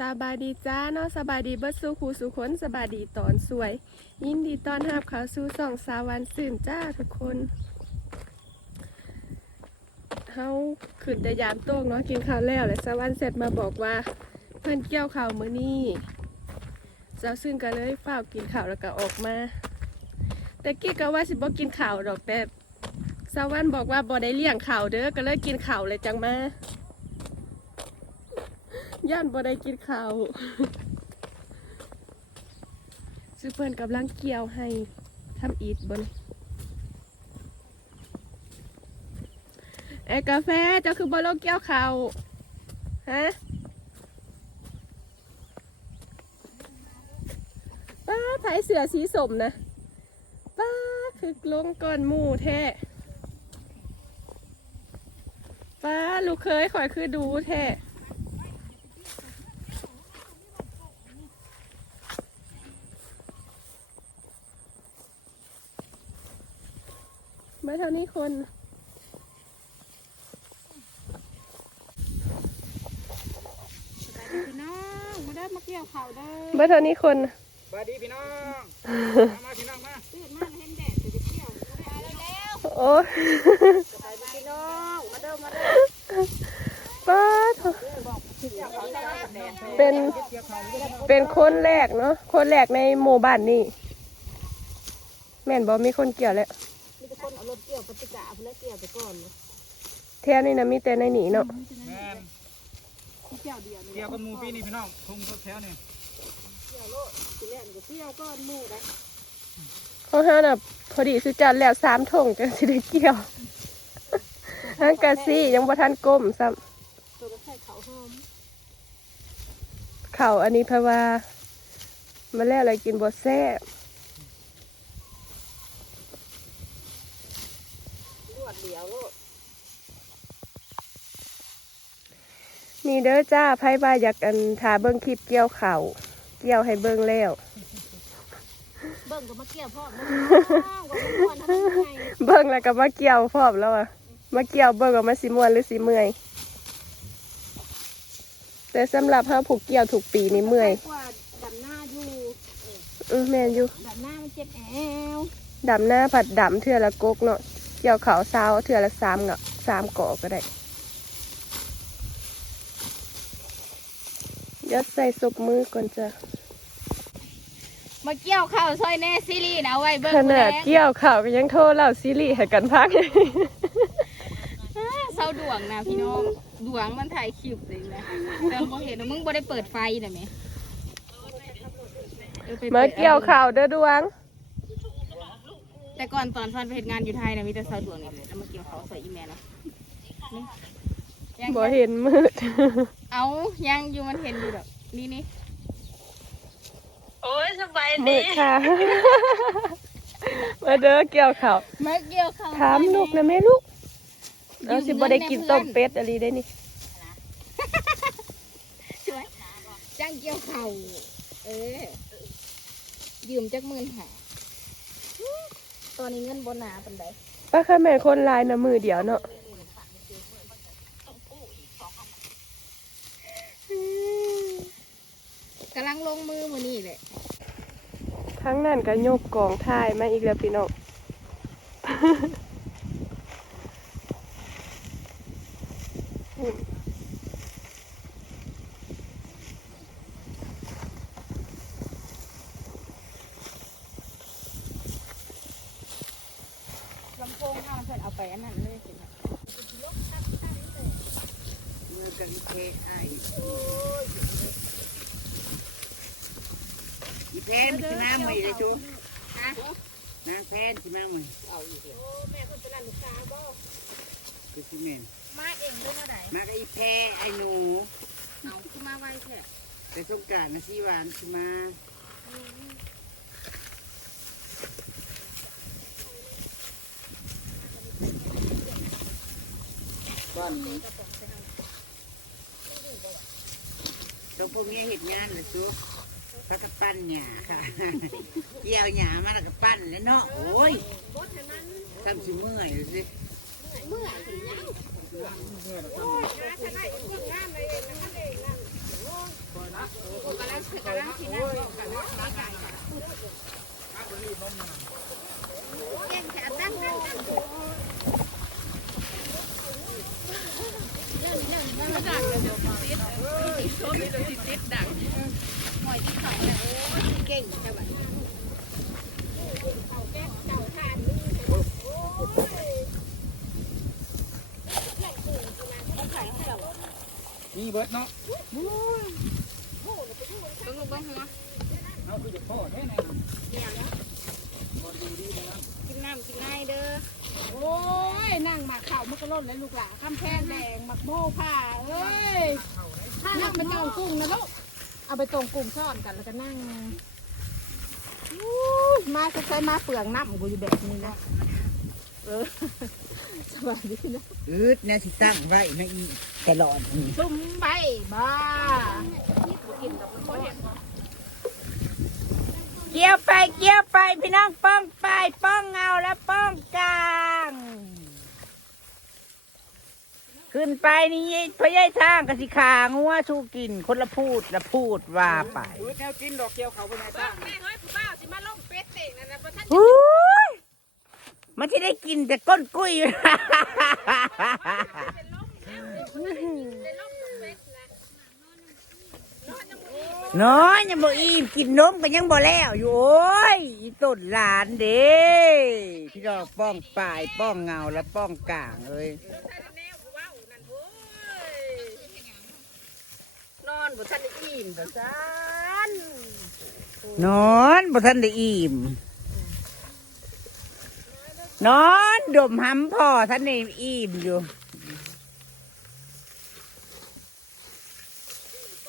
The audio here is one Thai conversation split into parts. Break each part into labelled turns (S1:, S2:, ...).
S1: สบายดีจ้าเนาะสบายดีเบิดสู่ครูสู่คนสบายดีตอนสวย ยินดีต้อนรับเข้าสู่สองสาวันสื่นจ้าทุกคนเฮาขึ้นแต่ยามโต้งเนาะกินข้าวแล้วแล้วสวรรค์เสร็จมาบอกว่า เพิ่นเกี่ยวข้าวมื้อนี้เจ้าซึ่งก็เลยเฝ้ากินข้าวแล้วก็ออกมา แต่กี้ก็ว่าสิบ่กินข้าวดอกแต่สวรรค์บอกว่าบ่ได้เลี้ยงข้าวเด้อก็เลยกินข้าวเลยจังมา ย่านบ่ได้กินข้าวซื้อเพื่อนกำลังเกี่ยวให้ทำอีทบนไอ้กาแฟเจ้าคือบอลเกี่ยวข้าวฮะป้าไผเสือสีสมนะป้าคือลงก่อนหมู่แท้ป้าลูกเคยคอยคือดูแท้ มาเท่านี้ คน
S2: พี่น้องมาได้มาเกี่ยวเขาวเด้อ
S1: มาเท่านี้คน
S3: สวัสดีพี่น้อง มามาพี่น้องมา
S2: ตื่นมาเห็นแดดจะไปเที่ยวไม่ได้อะไรแล้ว
S1: โอ้ย
S2: ไปพี่น้องมาเด้อมาเด้อ
S1: ป้าดเป็นเป็นคนแรกเนาะคนแรกในหมู่บ้านนี่แม่นบอกมีคนเกี่ยวแล้ว
S2: มีแต่ คนเอารถเกี่ยวปฏิกะเพื่อเกี่ยวไปก่อน
S1: แท่นี่นะมีแต่ในหนีเนาะ
S3: แม่น
S2: ที่เกี่ยวเดียวนี่
S3: เกี่ยวกับหมูพี่นี่พี่น้องทุ่งทดแถวนี่
S2: เกี่ยวโลดทีแรกก็เกี่ยวก้อนหมู่นะ
S1: เขาห้าน่ะพอดีสุจัดแล้วสามถงจังสิได้เกี่ยวฮังกะซี่ยังบ่ทันก้มซ้
S2: ตัวละใส่เขาหอมำ
S1: เข่าอันนี้เพราะว่ามาแล้วอะไรกินบ่แซ่บ
S2: รวดเดียวโลด
S1: นี่เด้อจ้าไพ่บาอยากอันทาเบิ้งคลิปเกี่ยวเข่าเกี่ยวให้เบิ้งแล้ว
S2: เบิ่งก็มาเกี่ยวพ่อมา
S1: เบิ้งแล้วก็มาเกี่ยวพร้อแล้วอะมาเกี่ยวเบิ้งว่ามันสิม่วนหรือสิเมื่อย แต่สำหรับเฮาผูกเกี่ยวถูกปีนี่เมื่อย
S2: กว่าดำหน้าอยู่
S1: อือแม่นอยู่
S2: ดำหน้ามันเจ็บแอว
S1: ดำหน้าผัดดำเทือละกกเนาะเกี่ยวเขาซาวเทือละสามเงาะสามเกาะก็ได้ ยัดใส่ศพมือก่อนจ้ะ
S2: มาเกี่ยวข้าวซอยแน่ซีรีส์นะเอาไว้เบิ่ง
S1: ขนาดเกี่ยวข่าวก็ยังโทรเล่าซีรีส์ให้กันพัก
S2: เศร้าดวงนะพี่น้องดวงมันถ่ายคลิปเลยนะแต่บ่เห็นว่ามึงบ่ได้เปิดไฟนะแม่ออไปปิด
S1: มาเกี่ยวข่าวเด้อดวง
S2: แต่ก่อนตอนซันไปเห็นงานอยู่ไทยนะมีแต่เศร้าดวงนี่แล้วมาเกี่ยวเขาใส่อีแม่นะนี่ ยัง
S1: บ่เห็นมืด
S2: เอายังอยู่มันเห็นอยู่ดอกนี่นี่
S1: มืดค่ะ มาเด้อเกี่ยวข่าว
S2: มาเกี่ยวเขา
S1: ถามลูกนะแม่ลูกเราสิบ่ได้กินต้มเป็ดอะไรได้นี่
S2: ช่วยจ้างเกี่ยวเขาเออยืมจักหมื่นหาตอนนี้เงินบนหนาเป็นได
S1: ป้าค่ะแม่คนลายนะมือเดียวเนาะ
S2: กำลังลงมือมือนี่แหละ
S1: ทั้งนั้นก็โยกกองท่ายมาอีกแล้วพี่น้อง
S2: ลำโพงเอาเพื่อนเอาไปอันนั้นเลยเห็นไหม
S3: มือกันเคไออีแพนสิมาใหม่เลยจูนาง แพนสิมาใหม่เอาอีก
S2: โอ้แม่คนเป็นหลานลูกสาวบ่
S3: คือสิแม่น
S2: มาเองด้วยเมื่อไหร่
S3: มากับอีแพไอหนู
S2: เอาคือมาไวแค่
S3: ไปสงกรารนะสิหวานสิมาบ้านตัวพวกนี้เห็ดงานเลยจู แล้ก็ปั้นหยาค่ะเกี่ยวหยามาแล้วก็ปั้นเลยเนาะโอ้ยทำสิเมื่อยดูสิเมื่อยสิ
S2: ยังโอ้ยนะฉันได้พวกงานเลยนะคะเลยนะ
S1: โอ้
S4: ยกำลังกำลังที่นั่งก
S2: เลังที่ไก่เก่งแขนตั้งตั้งตั้งเริ่มเริ่มเริ่ม
S1: ดังเลยเดี๋ยวติดติดโซ่
S2: ติดติดดัน อยที่เขาเนี่ยโอ้ยเก่งจังหวะ
S4: มีเบิดเนาะ
S2: ต้องลงบ้างหัว
S4: เอาคือจะพ่อแท้แน่
S2: เนี่ย
S4: นะ
S2: กินน้ำกินไนเด้อ โอ้ยนั่งหมากเข่ามันก็ล่นเลยลูกหลานข้ามแพงแดงหมักโม่ผ้าเอ้ยนั่งไปเจ้ากุ้งนะลูก เอาไปตรงกุ้งซ่อนกันแล้วก็นั่งอู้ยมาใช้มาเปลืองน้ำกูอยู่แบบนี้นะเออสวัสดีนะ
S3: อืดเนี่ยสิตั้งไว้นะอีตลอดนี่
S2: ซุ่มใบบ้าเห็น
S3: เกี่ยวไปเกี่ยวไปพี่น้องป้องไปป้องเงาและป้องกลาง ขึ้นไปนี่พระยายทางกสิขางัวสู้กินคนละพูดละพูดว่าไป
S4: เบิดแนวกินดอกเกี่ยวเขาไปไหน
S2: บ้า
S4: ตั้ง
S2: แม่เฮ้ยผู้บ่าวสิมาล่มเป็ดเต่งนั่นนะประท่าน
S3: อุ้ยมันจะได้กินแต่ก้นกุ้ย
S2: เป็นล่มเป็นล่มเป็ดนะนอนยังบ่มี
S3: น้อยยังบ่อิ่มกินนมก็ยังบ่แล้วอยู่โอ้ยอีต้นหลานเด้พี่น้องป้องปลายป้องเงาและป้องกลางเอ้ย
S2: นอน บ่ทันได้อิ่มบ่ซัน
S3: นอนบ่ทันได้อิ่มนอนดมหำพ่อท่านได้อิ่มอยู่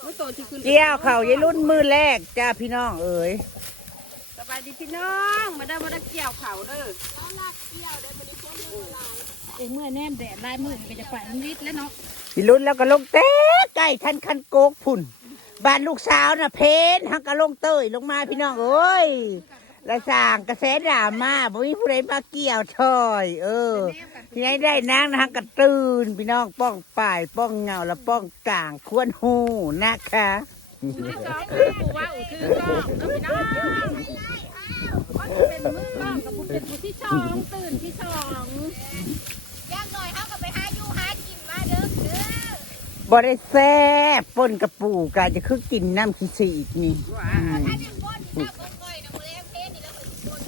S2: มื้อโตที่ขึ้น
S3: เกี่ยวเขายายรุ่นมือแรกจ้าพี่น้องเอ้ย
S2: สบายดีพี่น้องมาได้มาได้เกี่ยวเขาเด้อเอ้ยเมื่อแนมแดดลายมือก็จะไปอังกฤษแล้วเนาะ
S3: พี่รุ่นแล้วก็ลงเต้ใกล้ทันคันโกกพุ่นบ้านลูกสาวน่ะเพนฮักก็ลงเต้ยลงมาพี่น้องเอ้ยและสร้างกระแสดราม่าบ่มีผู้ใดมาเกี่ยวถอย เออที่ไหนได้นางนะฮักก็ตื่นพี่น้องป้องป่าย ป้องเงาและป้องกลางควรหูนะคะ
S2: ที่สองคือผู้ว่าอุทือกล้องเนาะพี่น้องว่าจะเป็นมือกล้องกับผู้เป็นผู้ที่สองตื่นที่สอง
S5: ย่างหน่อยเขาก็ไปหาอยู่หากินมาเด้อเด้อ
S3: บ่ได้แซ่บป่นกระปูกาจะคือกินน้ำขี้สีอีกนี่อืม
S5: ถ้าเป็นบ่นที่ชอบบ่นก่อยนะโมเลมเพนี่แล้วก็สิบ่น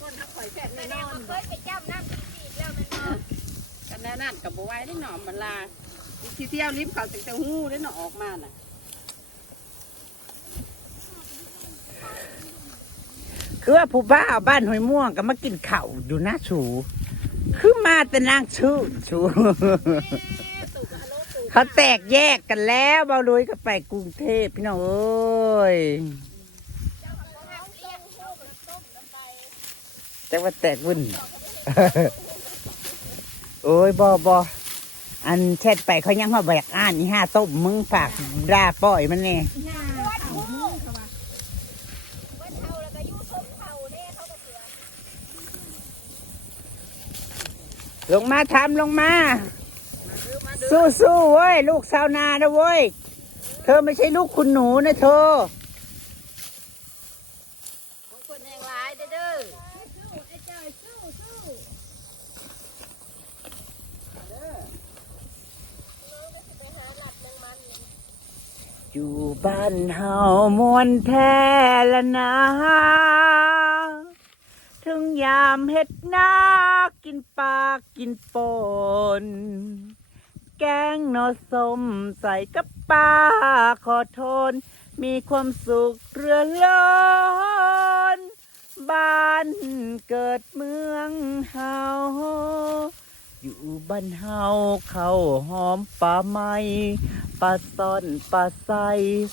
S2: คนทักข่อยแซ่บ
S5: แต่
S2: แน่
S5: แน
S2: น
S5: ว
S2: อน
S5: ว่าเคยไปจ้ำน้ำกินสีแล้วมันเนาะ
S2: กันแน่นั่นกับบัวไว้ได้หนอมมันลาที่เที่ยวลิฟต์เขาถึงจะหู้ได้หนอออกมาน่ะ
S3: คือว่าผู้บ้าบ้านหอยม่วงก็มากินข้าวอยู่หน้าสูคือมาแต่นางชื่อสู เขาแตกแยกกันแล้วเบาลุยก็ไปกรุงเทพพี่น้องเอ้ยแต่ว่าแตกวุ่น โอ้ยบอบออันแชทไปเขายังมาแบกอ่านนี่ห้าต้มมึงฝากด่าป่อยมันแน่
S5: วัดคู่ย
S3: ลงมาทำลงมา สู้สู้ๆเว้ย ลูกชาวนานะเว้ย เธอไม่ใช่ลูกคุณหนูนะเธอ
S2: องคนแห่งร้ายเด้ออ
S3: ยู่บ้านเฮามวนแท้ละนะถึงยามเห็ดนากินปลากินปน แกงนอสมใส่กับปลาขอโทน มีความสุขเรือล้นบ้านเกิดเมืองเฮาอยู่บ้านเฮาเข้าหอมป่าไม้ปลาซ่อนปลาใส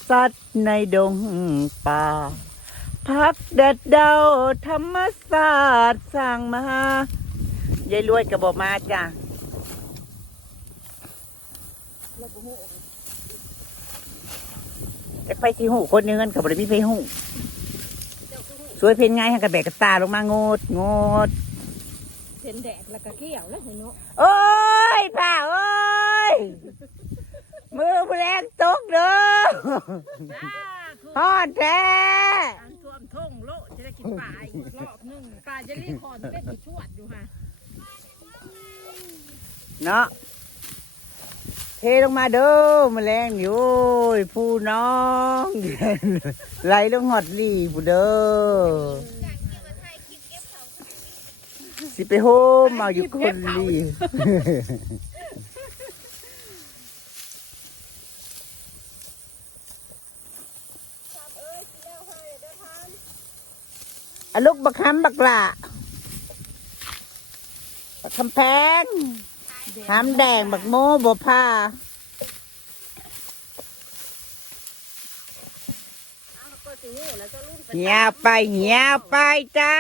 S3: สัตว์ในดงป่าพักเด็ดเดาธรรมศาสตร์สร้างมา ยายรวยกระบอกมาจ้ะ จะไปที่หูคนหนึงกันกับบริมีไปหูสวยเพนไงฮะกระแบกกระตาลงมาโงดโงด
S2: เห็นแดดแล้วก็เกี่ยวแล้วเห็นเนาะ
S3: โอ้ยป่าเอ้ยมือแรงตกเด้อฮอดแท้
S2: การท่วมทุ่งโลจะได้กินปลาอีกรอบหนึงปลาจะรีคอนเล่นชวดอยู่ค่ะ
S3: เนาะ เทลงมาเด้อแมาแรงนี่โอ้ยผู้น้องไหลลงหอดลีผู้เด้อสิไปโฮมเอาอยู่คนลีอลูกบักคำบักละบักคำแพง หามแดงบักโม่บัวผ้าเหี่ยวไปเหี่ยวไปจ้า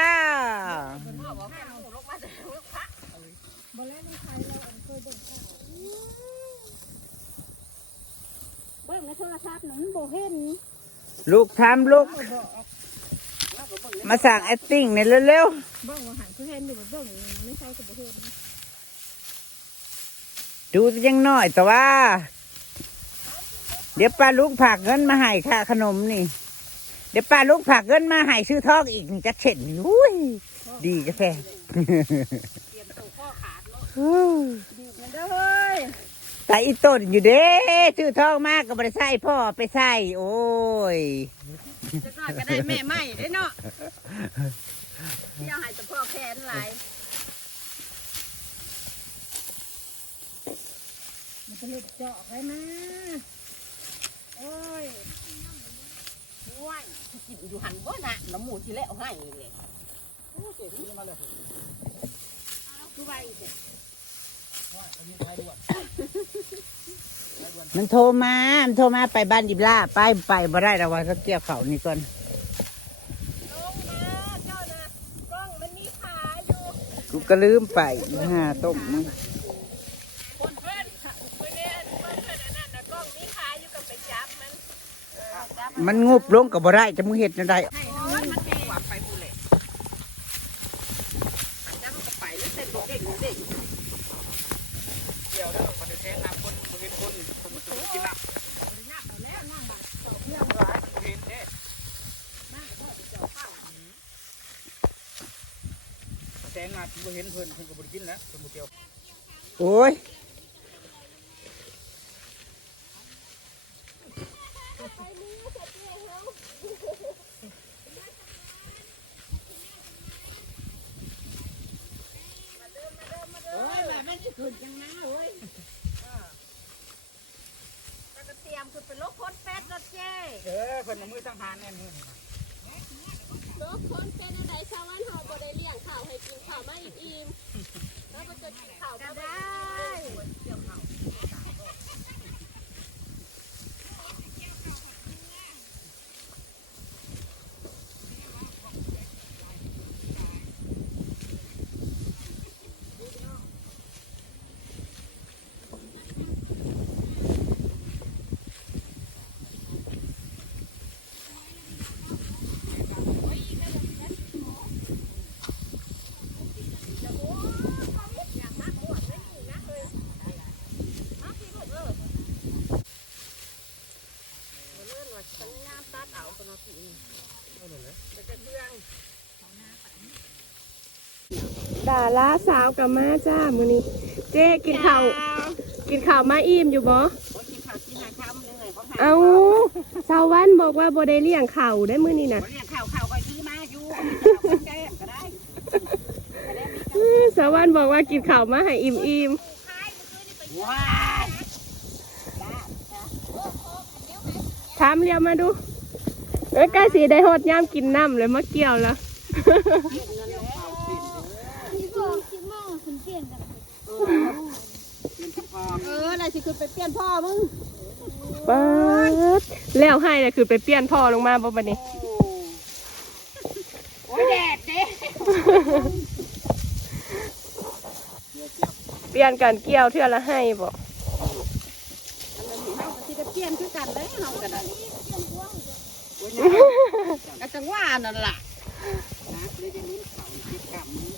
S3: ลูกทำลูก มาสั่งแอคติ้งเนี่ยเร็ว
S2: เบิ่งว่าหันคือเห็นอยู่บ่เบิ่งไม่ใช่ก็บ่เห็น
S3: ๆ ดูยังน้อยแต่ว่า เดี๋ยวป้าลูกผักเงินมาให้ค่าขนมนี่ เดี๋ยวป้าลูกผักเงินมาให้ซื้อทองอีกนี่จะเฉ็ดนี่อุ้ยดีจะแฟ
S2: เด้อเฮ้ย
S3: แต่อีต้นอยู่เด้ซื้อทองมากก็บริใส่พ่อไปใส่โอ้ย
S2: จะน้อยก็ได้แม่ใหม่เด้เนาะเที่ยวให้แต่พ่อแค้นหลายมันจะเล็ดเจาะไปมาโอ้ย
S5: ง่วยกินอยู่หันบ่นะน้ำหมูที่แล้วให้เลย
S2: คือไว้เด้
S3: มันโทรมา มันโทรมาไปบ้านดิบล่าไปไปบ่ได้ระวังเขาเกี่ยวเขานี่ก่อน
S5: ลงมาเจ้านะกล้องมันมีขาอยู่
S3: กูก็ลืมไปห้าต้มมึง
S5: คนเพื่อนเพื่อนเนี่ยเพื่อนเพื่อนอันนั้นนะกล้องมีขาอยู่กับไปจับมันเออจับ มัน
S3: มันงุบลงกับบ่ได้จะมึงเห็ดอะไร
S5: โอ้ยมันแหงไปผู้เล่จับมันก็ไปแล้วเสร็จลูกเด็กลูกเด็ก
S4: เกี่ยวเด้อคนแทงน้ำคนบ่เห็นคนคนมาสูกินน้ำเห็นเด้แทงน้ำบ่เห็นเพิ่นเพิ่นก็บ่ได้กินแล้วเพิ่นบ่เกี่ยว
S3: โอ้ย
S2: โอ้ยแบบมันจะ ขึ้นจังนะเว้ย
S5: แล้วก็เตรียมคือเป็นโรคโคตรแฟตรถเจ้
S4: เออเพิ่นเอามือสังหารแน่มือ
S1: รบคนเป็นอะไรชาวบ้านเฮาบ่ได้เลี้ยงข้าวให้กินข้าวมาอิ่มๆแล้วก็จะกินข้าว
S5: ก็
S1: บ่
S5: ได้
S1: ดาราสาวกับมาจ้ามื้อนี้ เจ๊กินข้าวกินข้าวมาอิ่มอยู่บ่
S5: กินข้าวกินอาคำเลยเพราะ
S1: เอาชาววันบอกว่าบ่ได้เลี้ยงข้าวได้มื้อนี้นะ
S5: เรียกข้าวข้าวก็ซื้อมาอยู่แก้ก็ได้
S1: อื้อชาววันบอกว่ากินข้าวมาให้อิ่ม
S5: ว้าย
S1: ๆถามเรียวมาดูเอ้ยใกล้สิได้ฮอดยามกินน้ำเลยมาเกี่ยวแล้ว
S2: เออน่ะสิขึ้นไปเปลี่ยนพ่อมึง
S1: ป๊าดแล้วให้น่ะคือไปเปลี่ยนพ่อลงมาบ่บัดนี้
S5: โอ้ยแดดเด้
S1: เปลี่ยนกันเกี่ยวเทื่อละให้บ่
S2: เฮาก็สิได้เปลี่ยนคือกันเลยเฮาก็ได้ก็จังว่านั่นล่ะ
S5: นะเลยจะลุ้นเขาติดกับมือ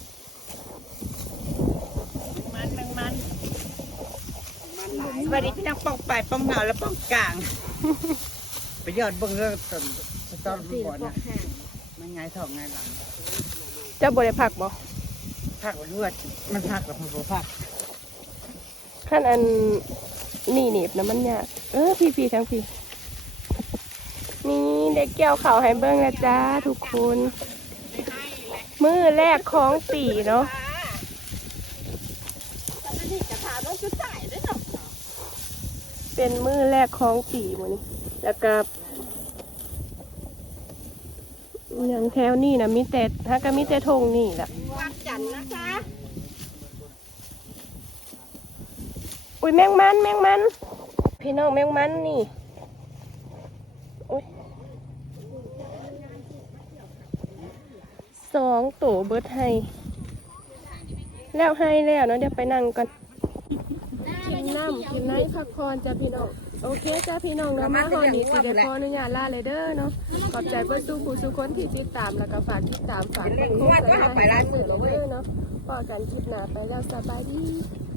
S5: มันมันมัน มันหลาย
S3: สวัสดีพี่น้องป้องไปายป้องเหงาและป้องกลาง ไปยอดเบิ่งเรื่องต้นต้นบ่อนะมันไงท้องไงหลัง
S1: เจ้าบ่ได้พักบ่
S3: พักไว้ด้วยมันพักกับมันบ่พัก
S1: ขั้นอันนี่หนีบนะมันยากเออพี่พี่ทั้งพี่นี่ได้เกี่ยวเข่าวให้เบิ้งแล้วจ้าทุกคน มือแรกของปีเนาะ เป็นมือแรกของปีหมันนี้แล้วก็อย่างแถวนี่นะมีแต่ถ้าก็มีแต่ธงนี่แหละ
S5: วัดจันทร์นะคะ
S1: อุ้ยแมงมันแมงมัน พี่น้องแมงมันนี่อุ้ยสองตัวเบิดให้แล้วให้แล้วเนาะเดี๋ยวไปนั่งกันกิน น้ำกินไนท์พักผ่อนจ้าพี่น้อง โอเคจ้าพี่น้องเนาะมาหอนี้สิเดี๋ยวขออนุญาตลาเลยเด้อเนาะ ขอบใจเพื่อนสู้ผู้สู้คนที่ติดตามแล้วก็ฝากติดตามฝากกดไลค์กดแชร์ให้เด้อเนาะพอกันคลิปหน้าไปแล้วสบายดี
S5: สบายดี